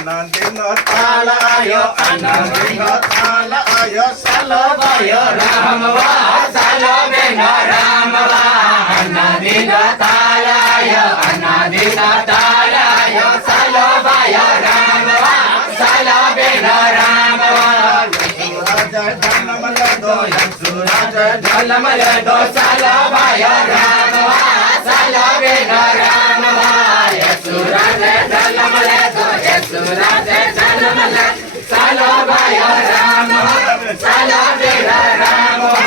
आनन्दिन तालायो आनन्दिन तालायो सालो भयो रामवा सालो बिन रामवा आनन्दिन तालायो आनन्दिन तालायो सालो भयो रामवा सालो बिन रामवा यशुराज जन्मलेदो सालो भयो रामवा सालो बिन रामवा यशुराज जन्मलेदो यशुराज जन्मले सालो भयो रामवा सालो बिन रामवा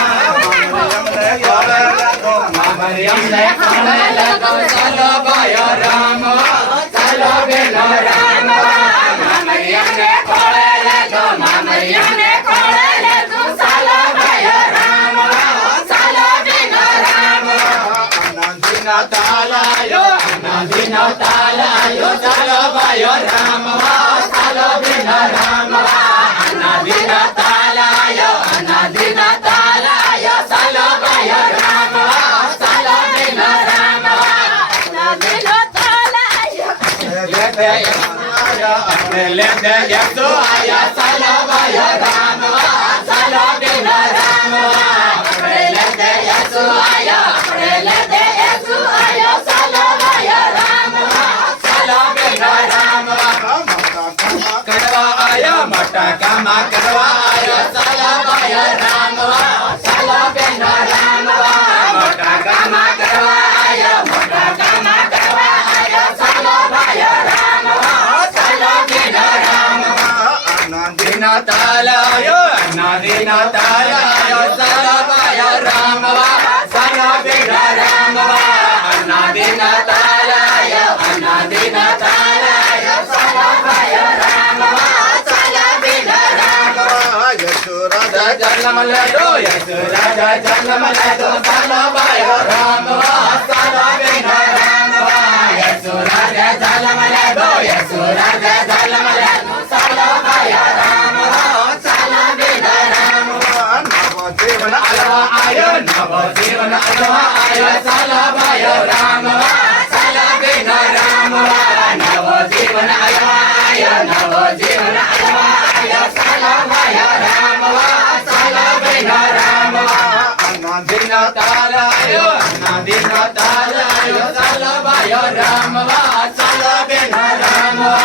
मरियमले खोलेलेदो सालो भयो रामवा सालो बिन रामवा मरियमले खोलेलेदो मरियमले खोलेलेदो सालो भयो रामवा सालो बिन रामवा आनन्दिन तालायो आनन्दिन तालायो सालो भयो रामवा सालो बिन रामवा आनन्दिन तालायो आनन्दिन तालायो सालो भयो रामवा सालो बिन रामवा आनन्दिन तालायो लेते यशु आया सालो भयो रामवा सालो बिन रामवा लेते यशु आया लेते यशु आया सालो भयो रामवा सालो बिन रामवा कड़वा आया मटा कामा कड़वा आया सालो भयो रामवा सालो बिन रामवा मटा कामा कड़वा आया मटा कामा कड़वा आया सालो भयो रामवा सालो बिन रामवा आनन्दिन तालायो आनन्दिन तालायो सालो भयो रामवा सालो बिन रामवा आनन्दिन तालायो आनन्दिन तालायो सालो भयो रामवा सालो बिन रामवा यशुराज जन्मलेदो यशुराज जन्मलेदो सालो भयो रामवा सालो बिन रामवा यशुराज जन्मलेदो यशुराज जन्मलेदो सालो भयो रामवा सालो बिन रामवा नवजीवन अलवा आयो नवजीवन अलवा आयो सालो भयो रामवा सालो बिन रामवा नवजीवन अलवा आयो नवजीवन अलवा आयो सालो भयो रामवा सालो बिन रामवा आनन्दिन तालायो आनन्दिन तालायो सालो भयो रामवा सालो बिन रामवा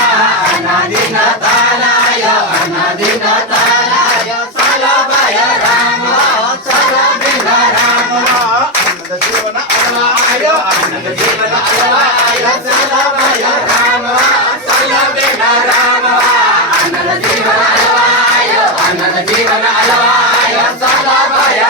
आनन्दिन तालायो आनन्दिन तालायो सालो भयो रामवा सालो बिन रामवा आनन्द जीवन अलवा आयो आनन्द जीवन अलवा आयो सालो भयो रामवा सालो बिन रामवा आनन्द जीवन अलवा आयो आनन्द जीवन अलवा आयो सालो भयो